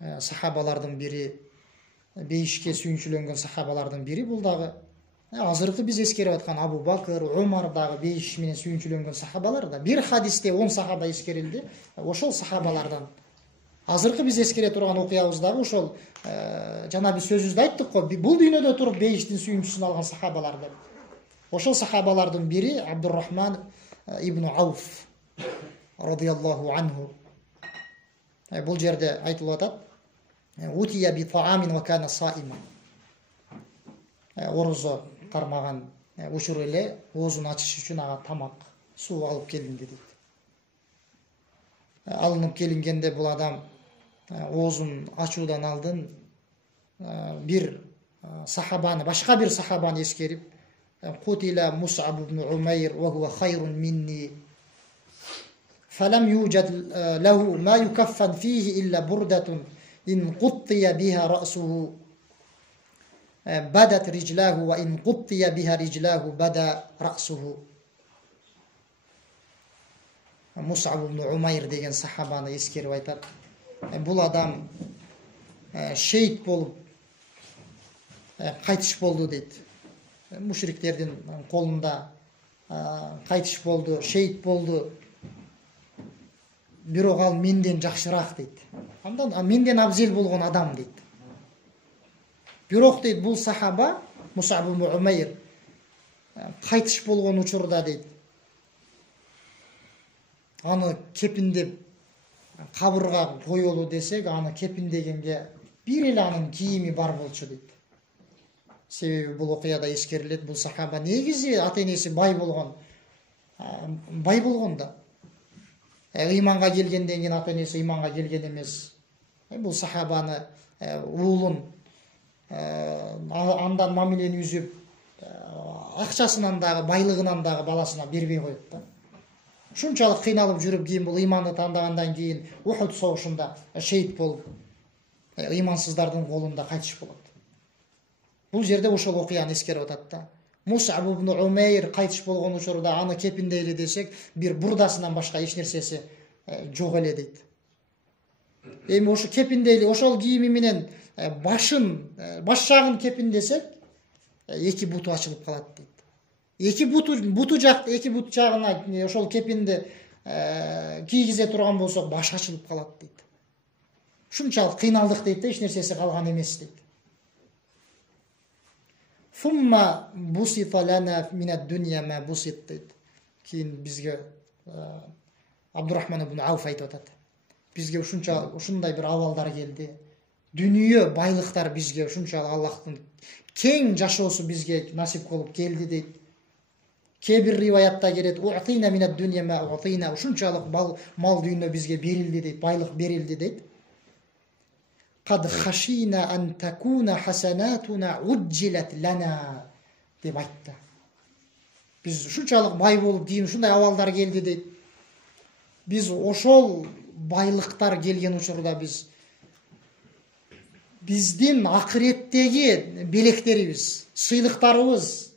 сахабалардын бири, бейишке сүйүнчүлөнгөн сахабалардын бири. Бул дагы азыркы биз эскерип аткан Абу Бакыр, Умар дагы бейиш менен сүйүнчүлөнгөн сахабалар да. Бир хадисте 10 сахаба эскерилди. Ошол сахабалардан азыркы биз эскере турган окуябыз дагы ошол жана биз сөзүбүздө айттык го, бул дүйнөдө туруп бейиштин сүйүнчүсүн алган сахабалар деп. Ошол сахабалардын бири Абдуррахман ибн Ауф радияллаху анху. Бул жерде айтылып атат: "Утия би таамин ва кана саима." Орозо кармаган учур эле оозун ачыш үчүн ага тамак, суу алып келинди дейт. Алынып келингенде бул адам оозун ачуудан алдын бир сахабаны, башка бир сахабаны эскерип: "Кутила Мус'аб ибн Умайр ва хува хайрун минни. فلم يوجد له ما يكفن فيه إلا بردة إن قطي بها رأسه بدت رجلاه وإن قطي بها رجلاه بدا رأسه." Mus'ab ibn Umayr деген сахабаны эскерип айтат. Бул адам шейит болуп кайтыш болду дейт. Мушриктердин колунда кайтыш болду, шейит болду. Бирок ал менден жакшыраак дейт. Андан менден абзел болгон адам дейт. Бирок дейт, бул сахаба Мус'аб ибн Умайр кайтыш болгон учурда дейт, аны кепиндеп кабырга коелу десек, аны кепиндегенге бир эле анын кийими бар болчу дейт. Себеби бул окуяда эскерилет, бул сахаба негизи ата энеси бай болгон да. Ыйманга келгенден кийин ата энеси ыйманга келген эмес. Бул сахабаны уулун андан мамилени үзүп, акчасынан дагы, байлыгынан дагы баласына бербей коет да. Ушунчалык кыйналып жүрүп, кийин бул ыйманды тандагандан кийин Ухуд согушунда шейит болуп, ыймансыздардын колунда кайтыш болот. Бул жерде ошол окуяны эскерип атат да. Мус'аб ибн Умайр кайтыш болгон учурда аны кепиндейли десек, бир бурдасынан башка эч нерсеси жок эле дейт. Эми ошо кепиндейли, ошол кийими менен баш жагын кепиндесек, эки буту ачылып калат дейт. Эки бут жагына ошол кепинди кийгизе турган болсок, баш ачылып калат дейт. Ушунчалык кыйналдык дейт да, эч нерсеси калган эмес дейт. Thumma busita lana min ad-dunya ma busit deyт. Кийин бизге Абдуррахман ибн Ауф айтып атат: бизге ушундай бир абалдар келди. Дүнүйө, байлыктар бизге ушунчалык Аллахтын кең жашоосу бизге насип кылып келди дейт. Кээ бир риваятта келет: "У'тина min ad-dunya ma u'tina." Ушунчалык мал дүйнө бизге берилди дейт, байлык берилди дейт. "Qad khashina an takuna hasanatuna ujjilat lana." деп айтты. Биз ушунчалык бай болуп, кийин ушундай абалдар келди дейт. Биз ошол байлыктар келген учурда биздин акыреттеги белектерибиз, сыйлыктарыбыз,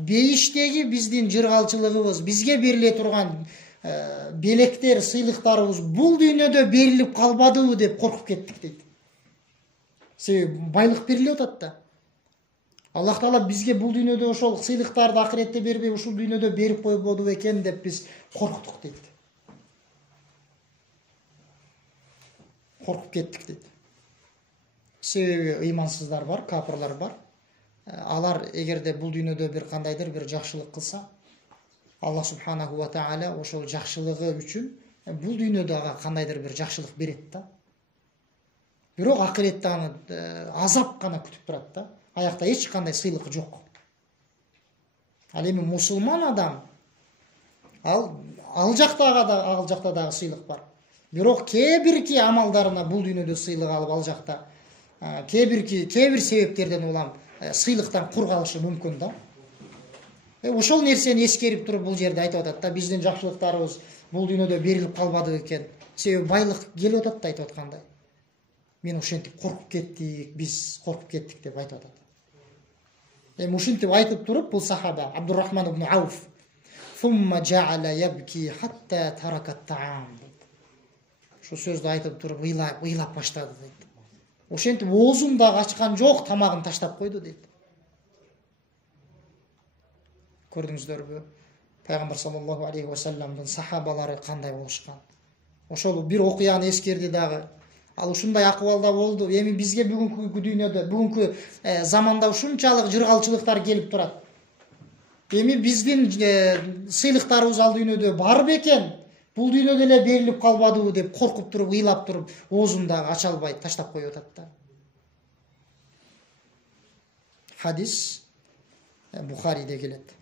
бейиштеги биздин жыргалчылыгыбыз, бизге бериле турган белектер, сыйлыктарыбыз бул дүйнөдө берилип калбадыбы деп коркуп кеттик дейт. Себеби байлык берилип атат да. Аллах Таала бизге бул дүйнөдө ошол сыйлыктарды акыретте бербей, ушул дүйнөдө берип койбоду экен деп биз корктук дейт. Коркуп кеттик дейт. Себеби ыймансыздар бар, капырлар бар. Алар эгерде бул дүйнөдө бир кандайдыр бир жакшылык кылса, Аллах субханаху ва таала ошол жакшылыгы үчүн бул дүйнөдө ага кандайдыр бир жакшылык берет да. Бирок акыретте аны азап гана күтүп турат да. Аякта эч кандай сыйлык жок. Ал эми мусулман адам, ал жакта дагы сыйлык бар. Бирок кээ бирки амалдарына бул дүйнөдө сыйлык алып, ал жакта кээ бир себептерден улам сыйлыктан кур калышы мүмкүн да. Ошол нерсени эскерип туруп бул жерде айтып атат да, биздин жакшылыктарыбыз бул дүйнөдө берилип калбады экен. Себеби байлык келип атат да, айтып аткандай. Мен ошентип коркуп кеттик, биз коркуп кеттик деп айтып атат. Ушинтип айтып туруп бул сахаба Абдуррахман ибн Ауф "Thumma ja'ala yabki hatta taraka at-ta'am." Ошо сөздү айтып туруп ыйлап баштады дейт. Ошентип оозун дагы ачкан жок, тамагын таштап койду дейт. Көрдүңүздөрбү? Пайгамбар саллаллаху алейхи ва салламдын сахабалары кандай болушкан. Ошол бир окуяны эскерди дагы. Ал ушундай акыбалда болду. Эми бизге бүгүнкү дүйнөдө, бүгүнкү заманда ушунчалык жыргалчылыктар келип турат. Эми биздин сыйлыктарыбыз ал дүйнөдө бар бекен? Бул дүйнөдө эле берилип калбадыбы деп коркуп туруп, ыйлап туруп, оозун дагы ача албай таштап коюп атат да. Хадис Бухариде келет.